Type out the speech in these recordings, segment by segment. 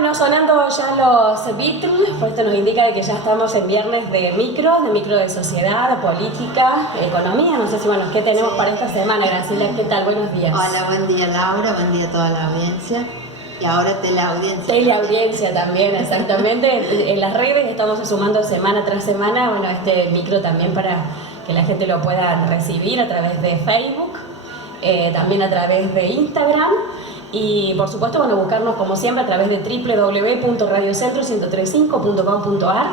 Bueno, sonando ya los Beatles, pues esto nos indica de que ya estamos en viernes de micro de sociedad, de política, economía. No sé si, bueno, ¿qué tenemos para esta semana, Graciela? ¿Qué tal? Buenos días. Hola, buen día Laura, buen día a toda la audiencia. Y ahora teleaudiencia. Teleaudiencia también, exactamente. En las redes estamos sumando semana tras semana, bueno, este micro también para que la gente lo pueda recibir a través de Facebook, también a través de Instagram. Y por supuesto, bueno, buscarnos como siempre a través de www.radiocentro1035.com.ar.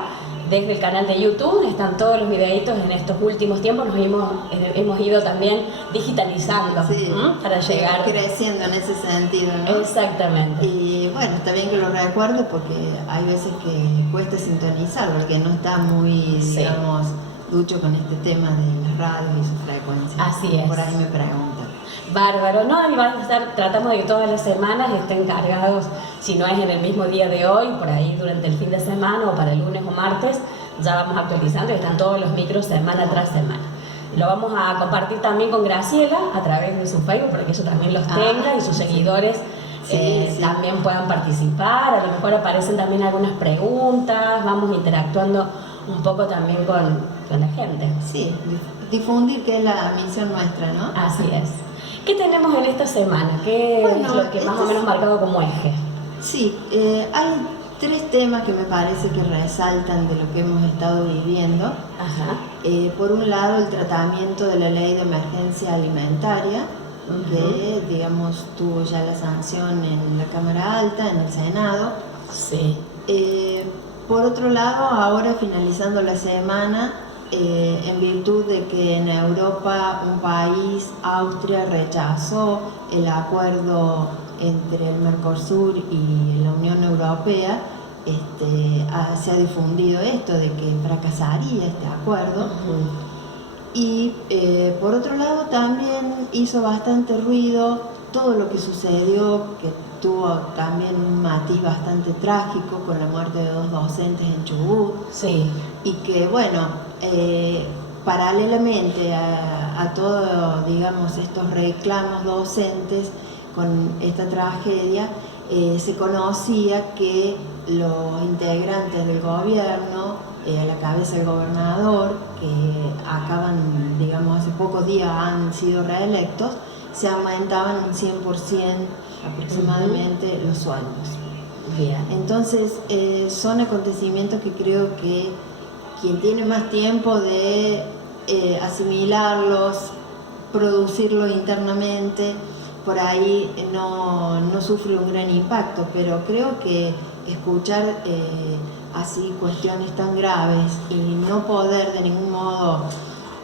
Desde el canal de YouTube están todos los videitos. En estos últimos tiempos nos hemos ido también digitalizando, sí, para llegar creciendo en ese sentido, ¿no? Exactamente. Y bueno, está bien que lo recuerde porque hay veces que cuesta sintonizar, porque no está muy, Sí. digamos, ducho con este tema de las radios y sus frecuencias. Así es. Por ahí me preguntan. Bárbaro, ¿no? Y van a estar, tratamos de que todas las semanas estén cargados, si no es en el mismo día de hoy, por ahí durante el fin de semana o para el lunes o martes, ya vamos actualizando y están todos los micros semana tras semana. Lo vamos a compartir también con Graciela a través de su Facebook para que eso también los tenga y sus seguidores también puedan participar. A lo mejor aparecen también algunas preguntas, vamos interactuando un poco también con la gente. Sí, difundir, que es la misión nuestra, ¿no? Así es. ¿Qué tenemos en esta semana? ¿Qué es lo que más o menos marcado como eje? Sí, hay tres temas que me parece que resaltan de lo que hemos estado viviendo. Ajá. Por un lado, el tratamiento de la ley de emergencia alimentaria, que, digamos, tuvo ya la sanción en la Cámara Alta, en el Senado. Sí. Por otro lado, ahora finalizando la semana, en virtud de que en Europa un país, Austria, rechazó el acuerdo entre el Mercosur y la Unión Europea, se ha difundido esto de que fracasaría este acuerdo. Y por otro lado también hizo bastante ruido todo lo que sucedió, que tuvo también un matiz bastante trágico con la muerte de 2 docentes en Chubut. Sí. Y que, bueno, paralelamente a todos, digamos, estos reclamos docentes con esta tragedia, se conocía que los integrantes del gobierno, a la cabeza del gobernador, que acaban, digamos, hace pocos días han sido reelectos, se aumentaban un 100% aproximadamente los sueldos. Bien. Entonces, son acontecimientos que creo que quien tiene más tiempo de asimilarlos, producirlos internamente, por ahí no sufre un gran impacto, pero creo que escuchar así cuestiones tan graves y no poder de ningún modo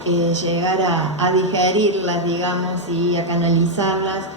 llegar a digerirlas, digamos, y a canalizarlas,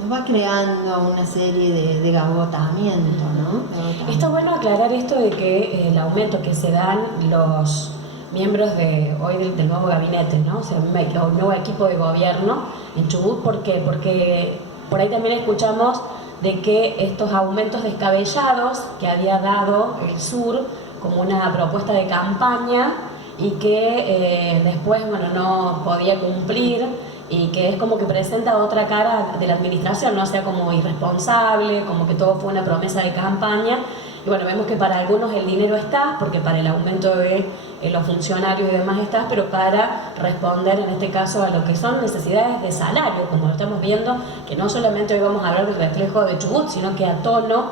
nos va creando una serie de agotamiento, ¿no? Está bueno aclarar esto de que el aumento que se dan los miembros de hoy del nuevo gabinete, ¿no? O sea, un nuevo equipo de gobierno en Chubut, ¿por qué? Porque por ahí también escuchamos de que estos aumentos descabellados que había dado el sur como una propuesta de campaña y que después, bueno, no podía cumplir, y que es como que presenta otra cara de la administración, ¿no? O sea, como irresponsable, como que todo fue una promesa de campaña. Y bueno, vemos que para algunos el dinero está, porque para el aumento de los funcionarios y demás está, pero para responder en este caso a lo que son necesidades de salario, como lo estamos viendo, que no solamente hoy vamos a hablar del reflejo de Chubut, sino que a tono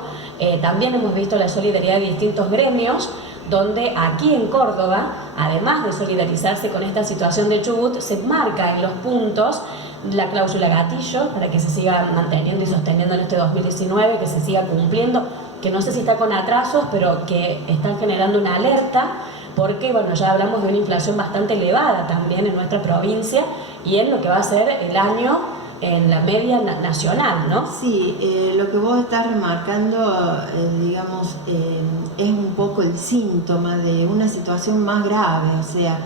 también hemos visto la solidaridad de distintos gremios, donde aquí en Córdoba, además de solidarizarse con esta situación de Chubut, se marca en los puntos la cláusula gatillo para que se siga manteniendo y sosteniendo en este 2019, que se siga cumpliendo, que no sé si está con atrasos, pero que están generando una alerta, porque bueno, ya hablamos de una inflación bastante elevada también en nuestra provincia y en lo que va a ser el año en la media nacional, ¿no? Sí, lo que vos estás remarcando, digamos, es un poco el síntoma de una situación más grave, o sea,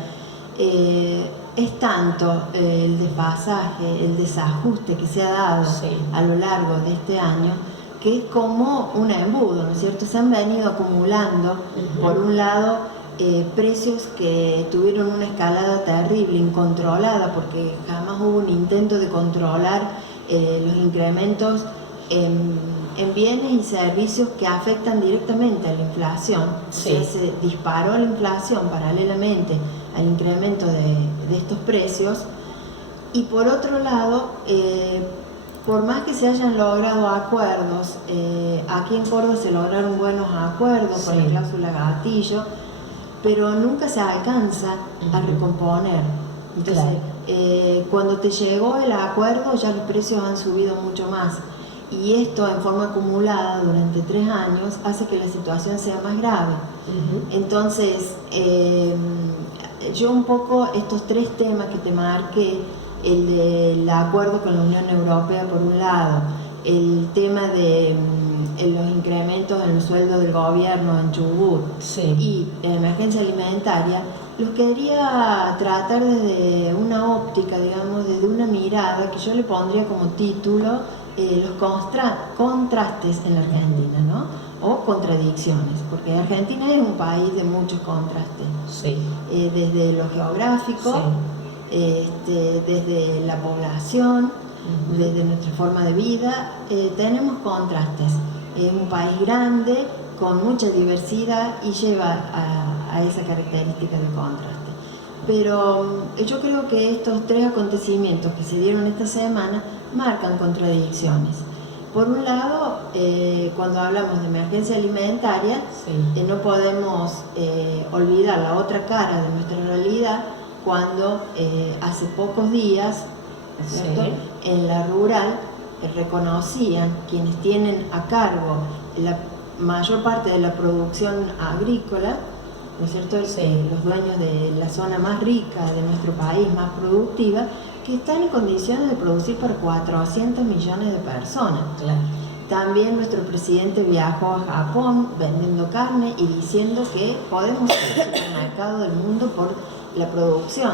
es tanto el desfasaje, el desajuste que se ha dado a lo largo de este año, que es como un embudo, ¿no es cierto? Se han venido acumulando, por un lado, precios que tuvieron una escalada terrible, incontrolada, porque jamás hubo un intento de controlar los incrementos en bienes y servicios que afectan directamente a la inflación. Sí. O sea, se disparó la inflación paralelamente al incremento de estos precios. Y por otro lado, por más que se hayan logrado acuerdos, aquí en Córdoba se lograron buenos acuerdos con la cláusula gatillo, pero nunca se alcanza a recomponer. Entonces, cuando te llegó el acuerdo, ya los precios han subido mucho más. Y esto en forma acumulada durante 3 años hace que la situación sea más grave. Entonces, yo un poco estos 3 temas que te marqué, el del acuerdo con la Unión Europea por un lado, el tema de los incrementos en el sueldo del gobierno en Chubut y la emergencia alimentaria, los quería tratar desde una óptica, digamos, desde una mirada que yo le pondría como título los contrastes en la Argentina, ¿no? O contradicciones, porque Argentina es un país de muchos contrastes, desde lo geográfico, desde la población, desde nuestra forma de vida, tenemos contrastes. Es un país grande, con mucha diversidad y lleva a esa característica de contraste. Pero yo creo que estos 3 acontecimientos que se dieron esta semana marcan contradicciones. Por un lado, cuando hablamos de emergencia alimentaria, no podemos olvidar la otra cara de nuestra realidad, cuando hace pocos días, ¿cierto?, en la rural reconocían quienes tienen a cargo la mayor parte de la producción agrícola, ¿no es cierto?, los dueños de la zona más rica de nuestro país, más productiva, que están en condiciones de producir para 400 millones de personas. También nuestro presidente viajó a Japón vendiendo carne y diciendo que podemos ser el mercado del mundo por la producción.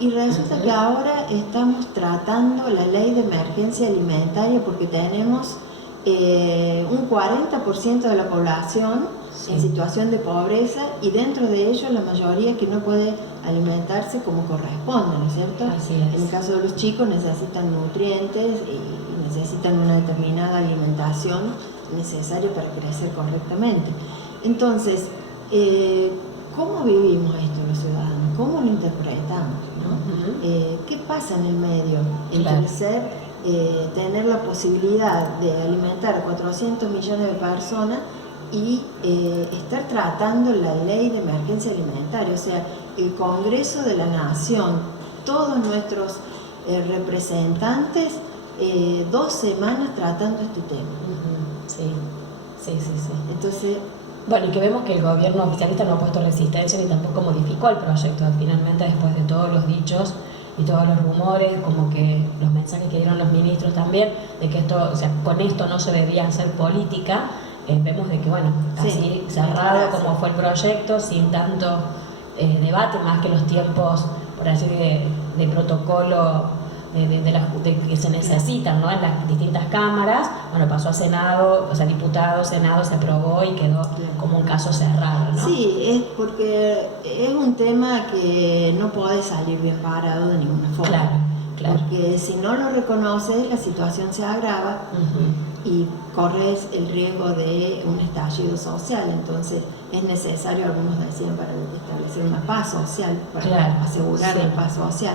Y resulta que ahora estamos tratando la ley de emergencia alimentaria porque tenemos un 40% de la población en situación de pobreza y dentro de ellos la mayoría que no puede alimentarse como corresponde, ¿no es cierto? En el caso de los chicos necesitan nutrientes y necesitan una determinada alimentación necesaria para crecer correctamente. Entonces, ¿cómo vivimos esto los ciudadanos? ¿Cómo lo interpretamos? ¿Qué pasa en el medio entre tener la posibilidad de alimentar a 400 millones de personas y estar tratando la ley de emergencia alimentaria? O sea, el Congreso de la Nación, todos nuestros representantes, 2 semanas tratando este tema. Entonces, bueno, y que vemos que el gobierno oficialista no ha puesto resistencia ni tampoco modificó el proyecto. Finalmente, después de todos los dichos y todos los rumores, como que los mensajes que dieron los ministros también, de que esto, o sea, con esto no se debía hacer política, vemos de que, bueno, así cerrado como fue el proyecto, sin tanto debate, más que los tiempos, por así de protocolo de que se necesitan, ¿no?, en las distintas cámaras. Bueno, pasó a Senado, o sea, diputados, Senado, se aprobó y quedó como un caso cerrado, ¿no? Sí, es porque es un tema que no puede salir bien parado de ninguna forma. Porque si no lo reconoces, la situación se agrava y corres el riesgo de un estallido social. Entonces es necesario, algunos decían, para establecer una paz social, para asegurar la paz social.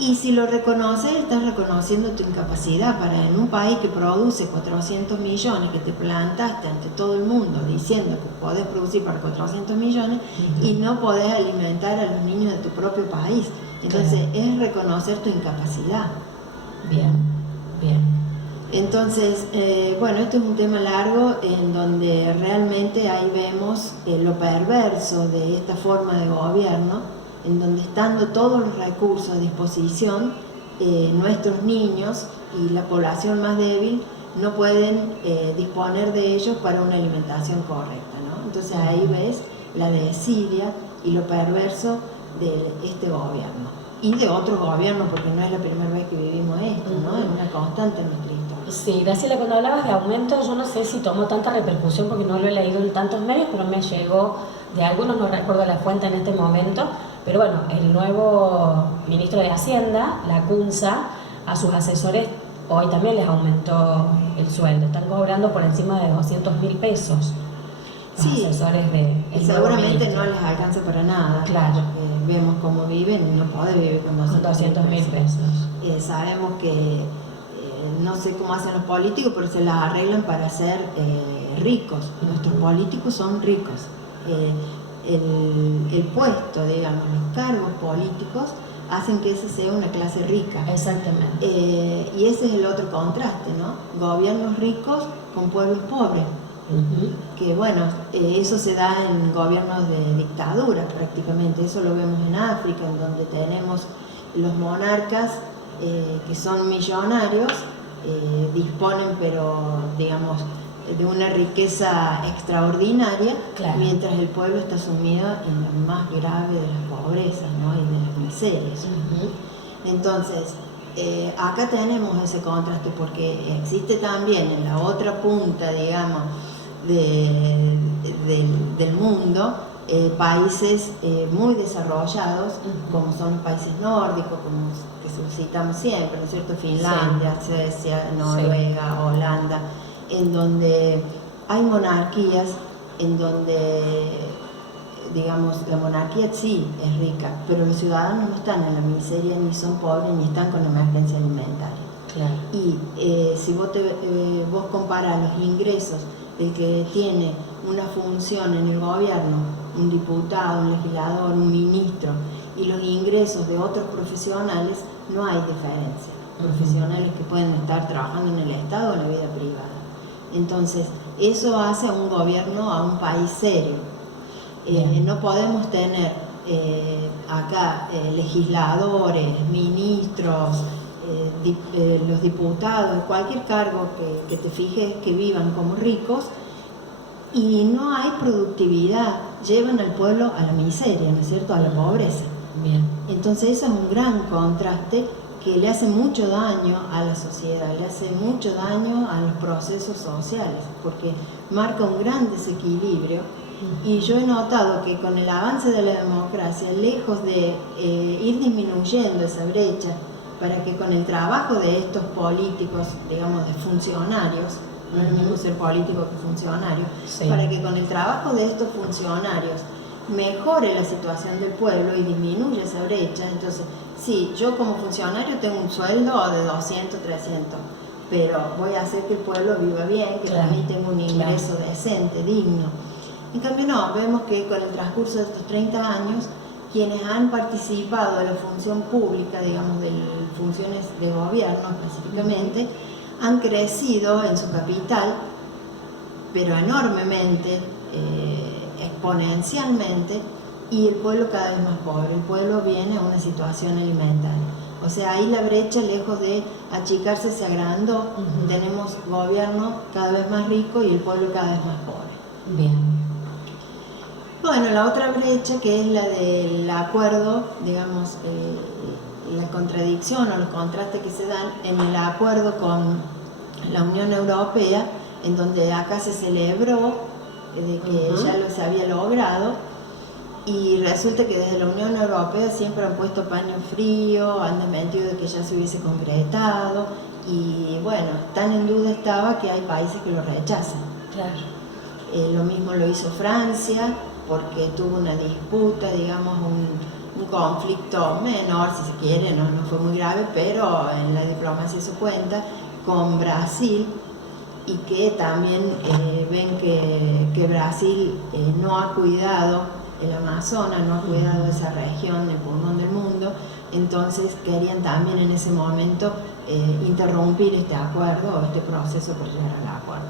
Y si lo reconoces, estás reconociendo tu incapacidad para, en un país que produce 400 millones, que te plantaste ante todo el mundo diciendo que podés producir para 400 millones y no podés alimentar a los niños de tu propio país. Entonces es reconocer tu incapacidad. Entonces, bueno, esto es un tema largo en donde realmente ahí vemos lo perverso de esta forma de gobierno, en donde estando todos los recursos a disposición, nuestros niños y la población más débil no pueden disponer de ellos para una alimentación correcta, ¿no? Entonces ahí ves la desidia y lo perverso de este gobierno y de otros gobiernos, porque no es la primera vez que vivimos esto, ¿no? Es una constante en nuestra historia. Sí, Graciela, cuando hablabas de aumento, yo no sé si tomó tanta repercusión porque no lo he leído en tantos medios, pero me llegó de algunos, no recuerdo la fuente en este momento, pero bueno, el nuevo ministro de Hacienda, Lacunza, a sus asesores hoy también les aumentó el sueldo, están cobrando por encima de 200.000 pesos los asesores de y seguramente no les alcanza para nada. Claro. Porque vemos cómo viven y no podés vivir con 200.000 pesos. Sabemos que no sé cómo hacen los políticos, pero se las arreglan para ser ricos. Nuestros políticos son ricos. El puesto, digamos, los cargos políticos hacen que esa sea una clase rica. Exactamente. Y ese es el otro contraste, ¿no? Gobiernos ricos con pueblos pobres. Que bueno, eso se da en gobiernos de dictadura prácticamente. Eso lo vemos en África, en donde tenemos los monarcas que son millonarios, disponen, pero digamos, de una riqueza extraordinaria, claro, mientras el pueblo está sumido en lo más grave de las pobrezas, ¿no? Y de las miserias. Entonces, acá tenemos ese contraste porque existe también en la otra punta, digamos, del mundo, países muy desarrollados, como son los países nórdicos, como que citamos siempre, ¿no es cierto? Finlandia, sí, Suecia, Noruega, sí, Holanda, en donde hay monarquías, en donde, digamos, la monarquía sí es rica, pero los ciudadanos no están en la miseria, ni son pobres, ni están con emergencia alimentaria. Claro. Y si vos comparás los ingresos del que tiene una función en el gobierno, un diputado, un legislador, un ministro, y los ingresos de otros profesionales, no hay diferencia. Profesionales que pueden estar trabajando en el Estado o en la vida privada. Entonces, eso hace a un gobierno, a un país serio. No podemos tener acá legisladores, ministros, los diputados, cualquier cargo que te fijes que vivan como ricos y no hay productividad, llevan al pueblo a la miseria, ¿no es cierto?, a la pobreza. Bien. Entonces eso es un gran contraste que le hace mucho daño a la sociedad, le hace mucho daño a los procesos sociales, porque marca un gran desequilibrio. Y yo he notado que con el avance de la democracia, lejos de ir disminuyendo esa brecha, para que con el trabajo de estos políticos, digamos de funcionarios, no es lo mismo ser político que funcionario, sí, para que con el trabajo de estos funcionarios mejore la situación del pueblo y disminuya esa brecha. Entonces, sí, yo como funcionario tengo un sueldo de 200, 300, pero voy a hacer que el pueblo viva bien, que claro, también tenga un ingreso claro, decente, digno. En cambio no, vemos que con el transcurso de estos 30 años, quienes han participado de la función pública, digamos, de funciones de gobierno específicamente, han crecido en su capital, pero enormemente, exponencialmente, y el pueblo cada vez más pobre. El pueblo viene a una situación alimentaria. O sea, ahí la brecha, lejos de achicarse, se agrandó. Tenemos gobierno cada vez más rico y el pueblo cada vez más pobre. Bien. Bueno, la otra brecha, que es la del acuerdo, digamos, la contradicción o los contrastes que se dan en el acuerdo con la Unión Europea, en donde acá se celebró de que ya lo se había logrado, y resulta que desde la Unión Europea siempre han puesto paño frío, han desmentido de que ya se hubiese concretado, y bueno, tan en duda estaba que hay países que lo rechazan. Claro. Lo mismo lo hizo Francia, porque tuvo una disputa, digamos, un conflicto menor, si se quiere, no fue muy grave, pero en la diplomacia se cuenta, con Brasil, y que también ven que Brasil no ha cuidado el Amazonas, no ha cuidado esa región, el pulmón del mundo. Entonces querían también en ese momento interrumpir este acuerdo o este proceso por llegar al acuerdo.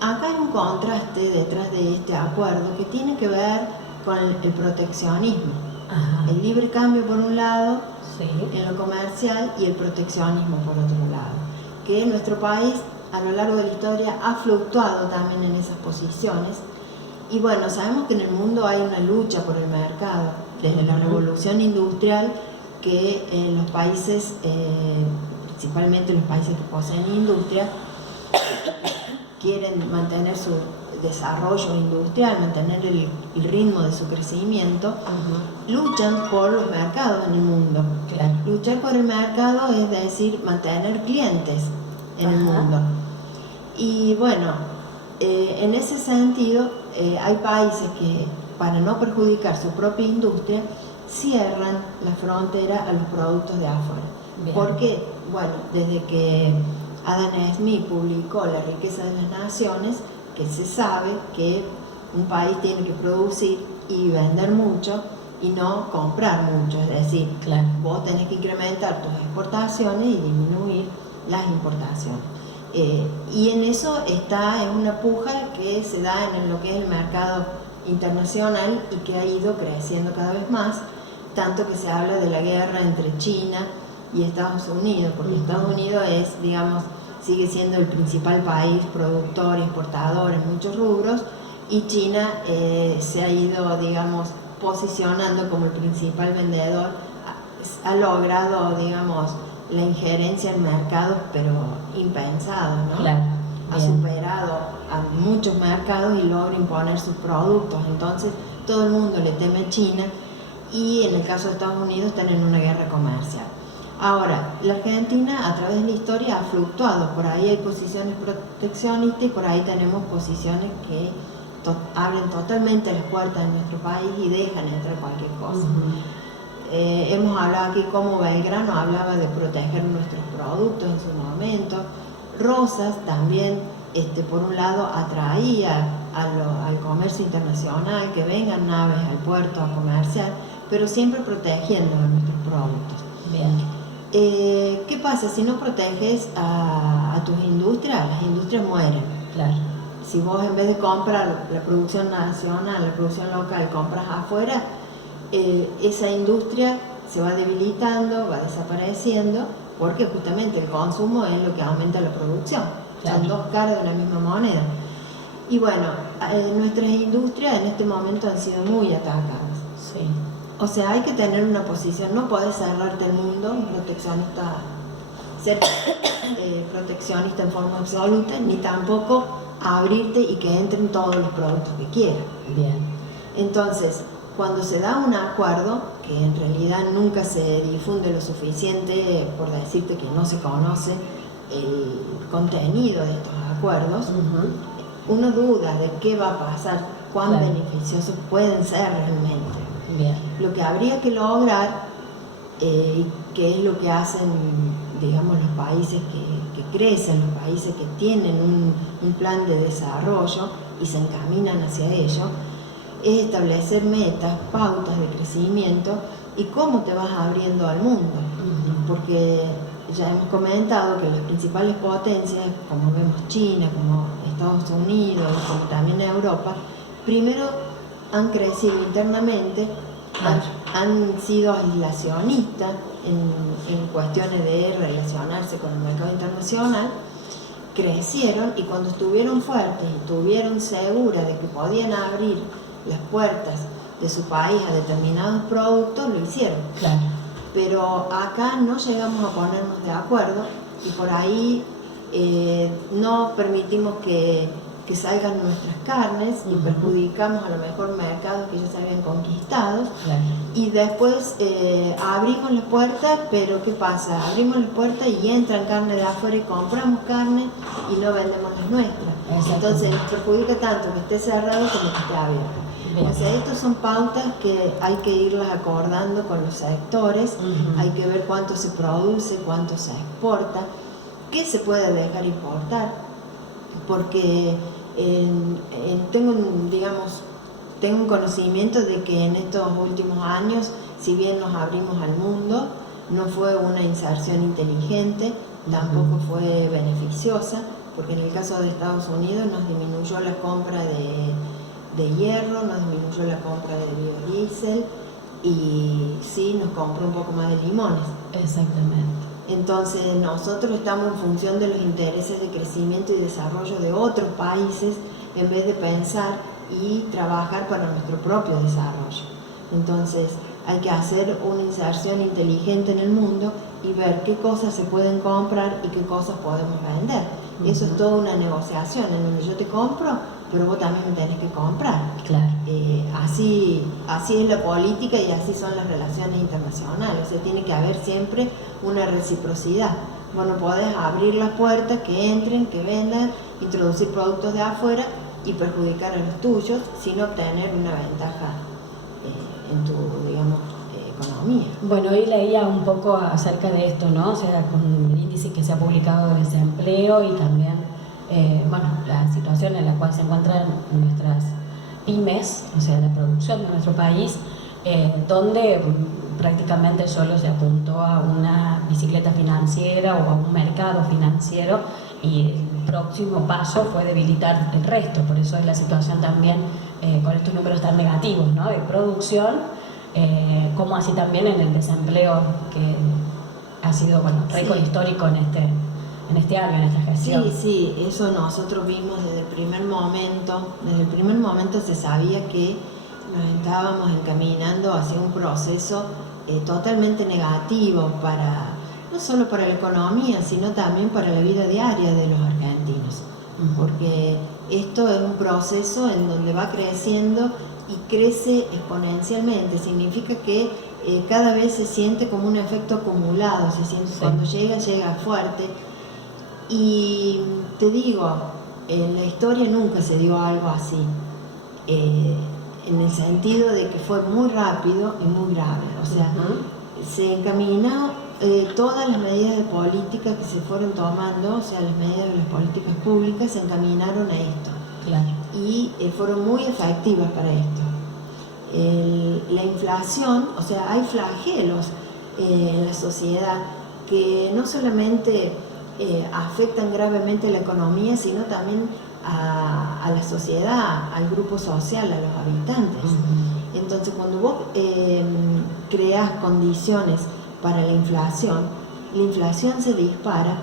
Acá hay un contraste detrás de este acuerdo que tiene que ver con el proteccionismo. Ajá. El libre cambio por un lado, sí, en lo comercial, y el proteccionismo por otro lado, que nuestro país a lo largo de la historia ha fluctuado también en esas posiciones. Y bueno, sabemos que en el mundo hay una lucha por el mercado, desde la revolución industrial, que en los países, principalmente los países que poseen industria, quieren mantener su desarrollo industrial, mantener el ritmo de su crecimiento, luchan por los mercados en el mundo. Claro. Luchar por el mercado es decir, mantener clientes en el mundo. Y bueno, en ese sentido, hay países que, para no perjudicar su propia industria, cierran la frontera a los productos de afuera. Bien. Porque, bueno, desde que Adam Smith publicó La riqueza de las naciones, que se sabe que un país tiene que producir y vender mucho y no comprar mucho, es decir, claro, vos tenés que incrementar tus exportaciones y disminuir las importaciones. Y en eso está en una puja que se da en lo que es el mercado internacional y que ha ido creciendo cada vez más, tanto que se habla de la guerra entre China y Estados Unidos, porque Estados Unidos es, digamos, sigue siendo el principal país productor, exportador en muchos rubros, y China se ha ido, digamos, posicionando como el principal vendedor, ha logrado, digamos, la injerencia en mercados, pero impensado, ¿no? Claro, ha superado a muchos mercados y logra imponer sus productos. Entonces todo el mundo le teme a China, y en el caso de Estados Unidos están en una guerra comercial. Ahora, la Argentina a través de la historia ha fluctuado, por ahí hay posiciones proteccionistas y por ahí tenemos posiciones que abren totalmente las puertas de nuestro país y dejan entrar cualquier cosa. Hemos hablado aquí cómo Belgrano hablaba de proteger nuestros productos en su momento. Rosas también, por un lado, atraía al comercio internacional, que vengan naves al puerto a comerciar, pero siempre protegiendo a nuestros productos. Bien. ¿Qué pasa? Si no proteges a tus industrias, las industrias mueren. Claro. Si vos, en vez de comprar la producción nacional, la producción local, compras afuera, esa industria se va debilitando, va desapareciendo, porque justamente el consumo es lo que aumenta la producción. Claro. Son dos caras de la misma moneda. Y bueno, nuestras industrias en este momento han sido muy atacadas. Sí. O sea, hay que tener una posición, no podés cerrarte el mundo, ser proteccionista en forma absoluta, ni tampoco abrirte y que entren todos los productos que quieran. Bien. Entonces, cuando se da un acuerdo, que en realidad nunca se difunde lo suficiente, por decirte que no se conoce el contenido de estos acuerdos, uno duda de qué va a pasar, cuán beneficiosos pueden ser realmente. Bien. Lo que habría que lograr, que es lo que hacen, digamos, los países que crecen, los países que tienen un plan de desarrollo y se encaminan hacia ello, es establecer metas, pautas de crecimiento y cómo te vas abriendo al mundo. Porque ya hemos comentado que las principales potencias, como vemos China, como Estados Unidos, como también Europa, primero han crecido internamente, han sido aislacionistas en cuestiones de relacionarse con el mercado internacional, crecieron, y cuando estuvieron fuertes y estuvieron seguras de que podían abrir las puertas de su país a determinados productos, lo hicieron. Claro. Pero acá no llegamos a ponernos de acuerdo, y por ahí no permitimos que salgan nuestras carnes, y perjudicamos a lo mejor mercados que ya se habían conquistado. Claro. Y después abrimos las puertas, pero ¿qué pasa? Abrimos las puertas y entran carne de afuera y compramos carne y no vendemos las nuestras. Entonces nos perjudica tanto que esté cerrado como que esté abierto. O sea, estas son pautas que hay que irlas acordando con los sectores, hay que ver cuánto se produce, cuánto se exporta, qué se puede dejar importar, porque tengo un conocimiento de que en estos últimos años, si bien nos abrimos al mundo, no fue una inserción inteligente, tampoco fue beneficiosa, porque en el caso de Estados Unidos nos disminuyó la compra de hierro, nos disminuyó la compra de biodiesel, y sí nos compró un poco más de limones. Exactamente. Entonces nosotros estamos en función de los intereses de crecimiento y desarrollo de otros países, en vez de pensar y trabajar para nuestro propio desarrollo. Entonces hay que hacer una inserción inteligente en el mundo y ver qué cosas se pueden comprar y qué cosas podemos vender. Eso es toda una negociación en donde yo te compro, pero vos también me tenés que comprar. Claro. Así es la política y así son las relaciones internacionales. O sea, tiene que haber siempre una reciprocidad. Vos no podés abrir las puertas, que entren, que vendan, introducir productos de afuera y perjudicar a los tuyos sin obtener una ventaja en tu, digamos, economía. Bueno, hoy leía un poco acerca de esto, ¿no? O sea, con el índice que se ha publicado de desempleo y también, bueno, la situación en la cual se encuentran nuestras pymes, o sea, la producción de nuestro país, donde prácticamente solo se apuntó a una bicicleta financiera o a un mercado financiero y el próximo paso fue debilitar el resto. Por eso es la situación también con estos números tan negativos, ¿no? De producción, como así también en el desempleo, que ha sido, bueno, récord histórico en este año, en esta gestión. Sí, eso nosotros vimos desde el primer momento. Desde el primer momento se sabía que nos estábamos encaminando hacia un proceso totalmente negativo no solo para la economía, sino también para la vida diaria de los argentinos. Porque esto es un proceso en donde va creciendo y crece exponencialmente. Significa que cada vez se siente como un efecto acumulado, se siente, cuando llega fuerte. Y te digo, en la historia nunca se dio algo así, en el sentido de que fue muy rápido y muy grave. O sea, se encaminó todas las medidas de política que se fueron tomando, o sea, las medidas de las políticas públicas se encaminaron a esto. Claro. Y fueron muy efectivas para esto. La inflación, o sea, hay flagelos en la sociedad que no solamente afectan gravemente la economía, sino también a la sociedad, al grupo social, a los habitantes. Entonces, cuando vos creas condiciones para la inflación se dispara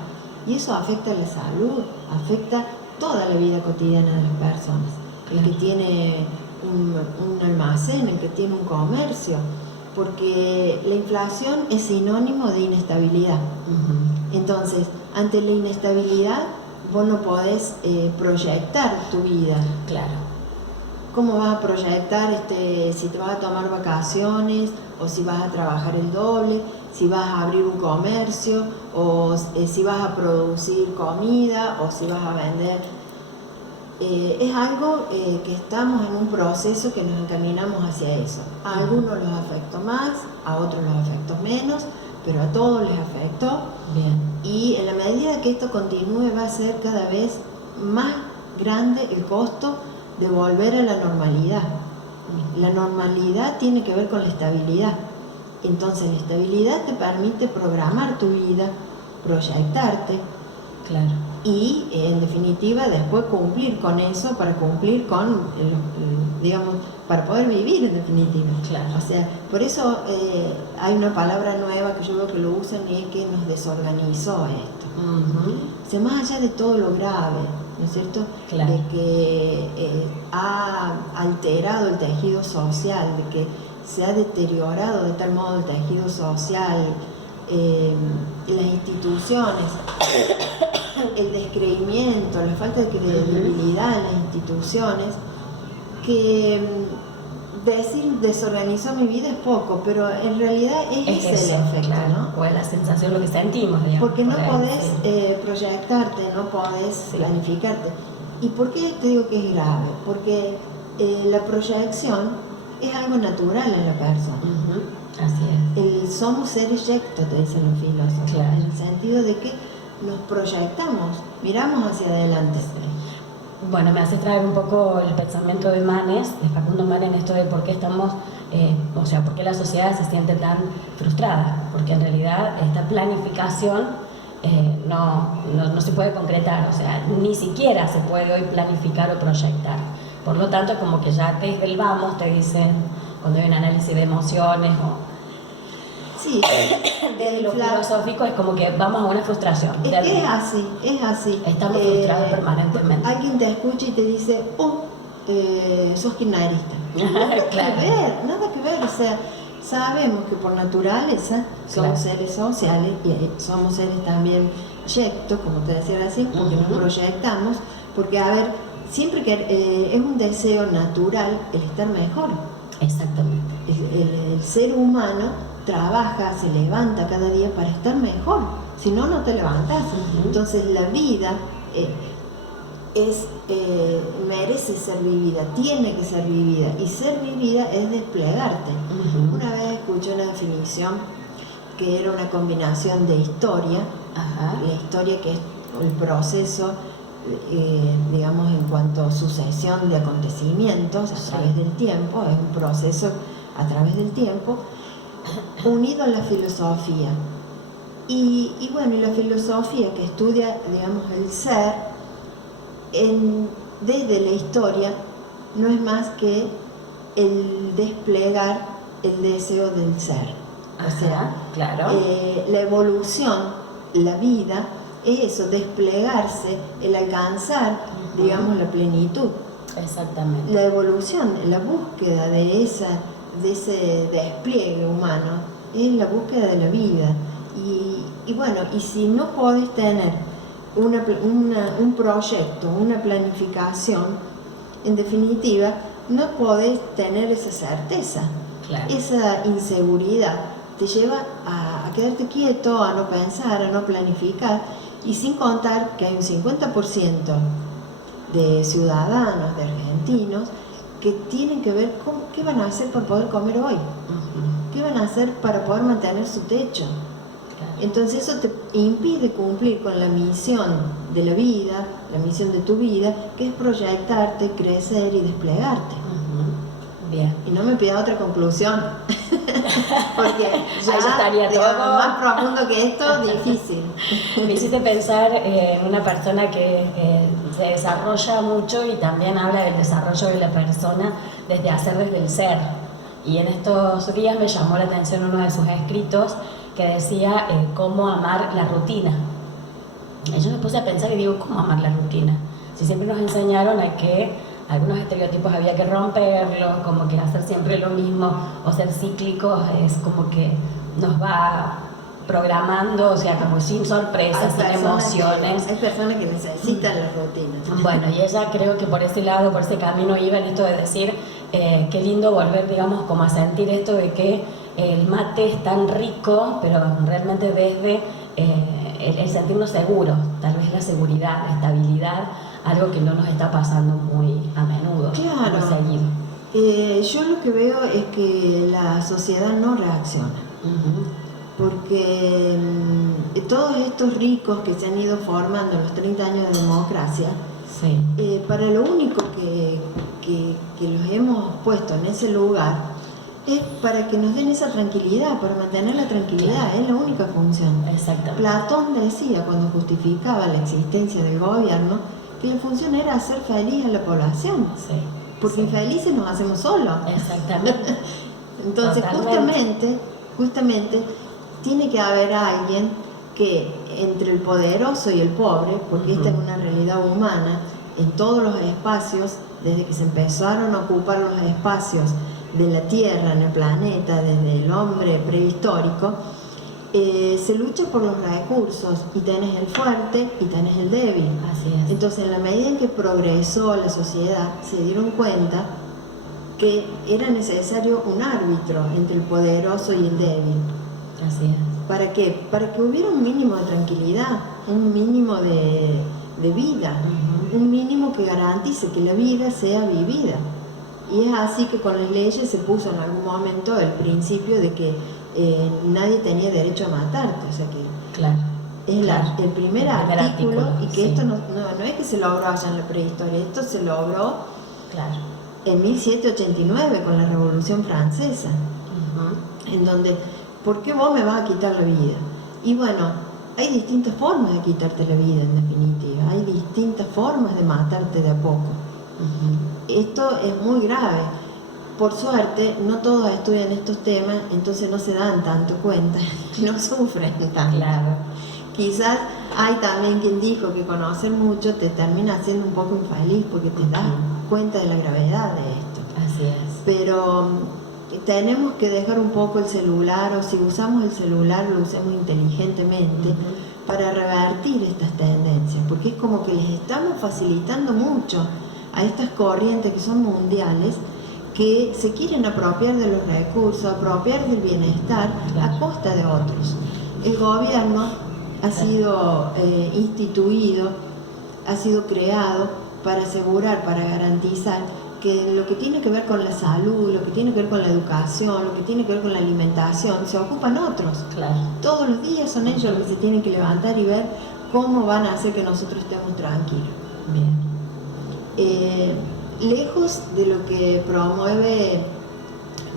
y eso afecta la salud, afecta toda la vida cotidiana de las personas. El que tiene un almacén, el que tiene un comercio, porque la inflación es sinónimo de inestabilidad. Entonces, ante la inestabilidad, vos no podés proyectar tu vida. Claro. ¿Cómo vas a proyectar si te vas a tomar vacaciones o si vas a trabajar el doble, si vas a abrir un comercio o si vas a producir comida o si vas a vender? Es algo que estamos en un proceso que nos encaminamos hacia eso. A algunos los afectó más, a otros los afectó menos, pero a todos les afectó. Bien. Y en la medida que esto continúe va a ser cada vez más grande el costo de volver a la normalidad. La normalidad tiene que ver con la estabilidad. Entonces la estabilidad te permite programar tu vida, proyectarte. Claro. Y en definitiva después cumplir con eso, para cumplir con, digamos, para poder vivir en definitiva. Claro. O sea, por eso hay una palabra nueva que yo veo que lo usan y es que nos desorganizó esto. O sea, más allá de todo lo grave, ¿no es cierto? Claro. De que ha alterado el tejido social, de que se ha deteriorado de tal modo el tejido social, las instituciones, el descreimiento, la falta de credibilidad en las instituciones, que decir desorganizó mi vida es poco, pero en realidad es ese eso, el efecto, claro, ¿no? O es la sensación, lo que sentimos, digamos. Porque no por ahí, podés sí. proyectarte, no podés planificarte. ¿Y por qué te digo que es grave? Porque la proyección es algo natural en la persona. Así es. Somos seres rectos, te dicen los filósofos, Claro. en el sentido de que nos proyectamos, miramos hacia adelante. Bueno, me hace traer un poco el pensamiento de Manes, de Facundo Manes, en esto de por qué estamos, o sea, por qué la sociedad se siente tan frustrada, porque en realidad esta planificación no se puede concretar, o sea, ni siquiera se puede hoy planificar o proyectar. Por lo tanto, como que ya desde el vamos te dicen, cuando hay un análisis de emociones o sí, de lo filosófico, es como que vamos a una frustración. Es que es así. Estamos frustrados permanentemente. Alguien te escucha y te dice, sos kirchnerista. Nada que ver, o sea, sabemos que por naturaleza somos seres sociales y somos seres también proyecto, como te decía recién, porque nos Ujú. proyectamos, porque a ver, siempre que es un deseo natural el estar mejor. Exactamente. El ser humano trabaja, se levanta cada día para estar mejor, si no, no te levantas. Ujú. Entonces la vida merece ser vivida, tiene que ser vivida, y ser vivida es desplegarte. Ujú. Una vez escuché una definición que era una combinación de historia, Ajá. la historia que es el proceso, digamos, en cuanto a sucesión de acontecimientos a través del tiempo, es un proceso a través del tiempo, unido a la filosofía. Y bueno, y la filosofía que estudia, digamos, el ser, desde la historia, no es más que el desplegar el deseo del ser. Ajá, O sea, claro. la evolución, la vida, es eso, desplegarse, el alcanzar, digamos, la plenitud. Exactamente. La evolución, la búsqueda de ese despliegue humano, es la búsqueda de la vida. Y bueno, y si no podés tener un proyecto, una planificación, en definitiva, no podés tener esa certeza. Claro. Esa inseguridad te lleva a quedarte quieto, a no pensar, a no planificar, y sin contar que hay un 50% de ciudadanos, de argentinos, que tienen que ver con qué van a hacer para poder comer hoy, qué van a hacer para poder mantener su techo. Entonces eso te impide cumplir con la misión de la vida, la misión de tu vida, que es proyectarte, crecer y desplegarte. Bien. Y no me pida otra conclusión, porque ya estaría digamos, todo. más profundo que esto, difícil. Me hiciste pensar en una persona que se desarrolla mucho y también habla del desarrollo de la persona desde hacer desde el ser. Y en estos días me llamó la atención uno de sus escritos que decía cómo amar la rutina. Y yo me puse a pensar y digo, ¿cómo amar la rutina? Si siempre nos enseñaron a que algunos estereotipos había que romperlos, como que hacer siempre lo mismo o ser cíclicos es como que nos va programando, o sea, como sin sorpresas, sin emociones. Hay personas que necesitan las rutinas. Bueno, y ella creo que por ese lado, por ese camino iba en esto de decir, qué lindo volver, digamos, como a sentir esto de que el mate es tan rico, pero realmente desde el sentirnos seguros, tal vez la seguridad, la estabilidad, algo que no nos está pasando muy a menudo, claro. muy seguido. Yo lo que veo es que la sociedad no reacciona. Porque todos estos ricos que se han ido formando en los 30 años de democracia, sí. Para lo único que los hemos puesto en ese lugar es para que nos den esa tranquilidad, para mantener la tranquilidad, claro. Es la única función. Exactamente. Platón decía, cuando justificaba la existencia del gobierno, que la función era hacer feliz a la población. Sí. Porque infelices nos hacemos solos. Exactamente. Entonces, justamente tiene que haber alguien que entre el poderoso y el pobre, porque esta es una realidad humana, en todos los espacios, desde que se empezaron a ocupar los espacios de la Tierra, en el planeta, desde el hombre prehistórico, se lucha por los recursos y tenés el fuerte y tenés el débil. Así es. Entonces, en la medida en que progresó la sociedad, se dieron cuenta que era necesario un árbitro entre el poderoso y el débil. Así es. ¿Para qué? Para que hubiera un mínimo de tranquilidad, un mínimo de vida, un mínimo que garantice que la vida sea vivida. Y es así que con las leyes se puso en algún momento el principio de que nadie tenía derecho a matarte, o sea que claro, es el primer artículo, y que sí. Esto no es que se logró allá en la prehistoria, esto se logró en 1789 con la Revolución Francesa, en donde, ¿por qué vos me vas a quitar la vida? Y bueno, hay distintas formas de quitarte la vida, en definitiva, hay distintas formas de matarte de a poco. Esto es muy grave. Por suerte, no todos estudian estos temas, entonces no se dan tanto cuenta, no sufren tanto. Claro. Quizás hay también quien dijo que conocer mucho te termina haciendo un poco infeliz porque te das cuenta de la gravedad de esto. Así es. Pero tenemos que dejar un poco el celular, o si usamos el celular lo usemos inteligentemente, para revertir estas tendencias, porque es como que les estamos facilitando mucho a estas corrientes que son mundiales, que se quieren apropiar de los recursos, apropiar del bienestar a costa de otros. El gobierno ha sido instituido, ha sido creado para asegurar, para garantizar que lo que tiene que ver con la salud, lo que tiene que ver con la educación, lo que tiene que ver con la alimentación, se ocupan otros. Claro. Todos los días son ellos los que se tienen que levantar y ver cómo van a hacer que nosotros estemos tranquilos. Bien. Lejos de lo que promueve,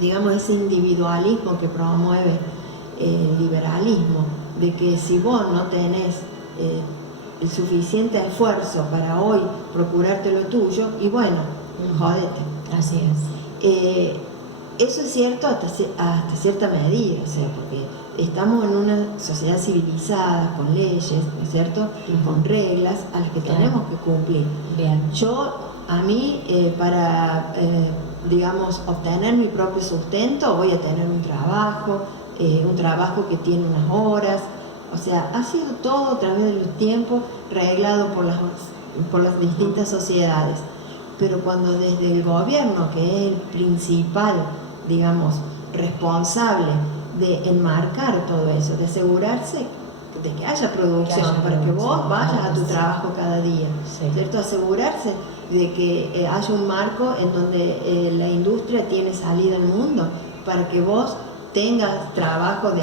digamos, ese individualismo que promueve el liberalismo, de que si vos no tenés el suficiente esfuerzo para hoy procurarte lo tuyo, y bueno, jódete. Así es. Eso es cierto hasta cierta medida, o sea, porque estamos en una sociedad civilizada, con leyes, ¿no es cierto? Con reglas a las que tenemos que cumplir. Bien. A mí, para, digamos, obtener mi propio sustento, voy a tener un trabajo que tiene unas horas, o sea, ha sido todo a través de los tiempos reglado por las distintas sociedades. Pero cuando desde el gobierno, que es el principal, digamos, responsable de enmarcar todo eso, de asegurarse de que haya producción, para que vos vayas a tu trabajo cada día, ¿cierto? Asegurarse de que haya un marco en donde la industria tiene salida al mundo, para que vos tengas trabajo de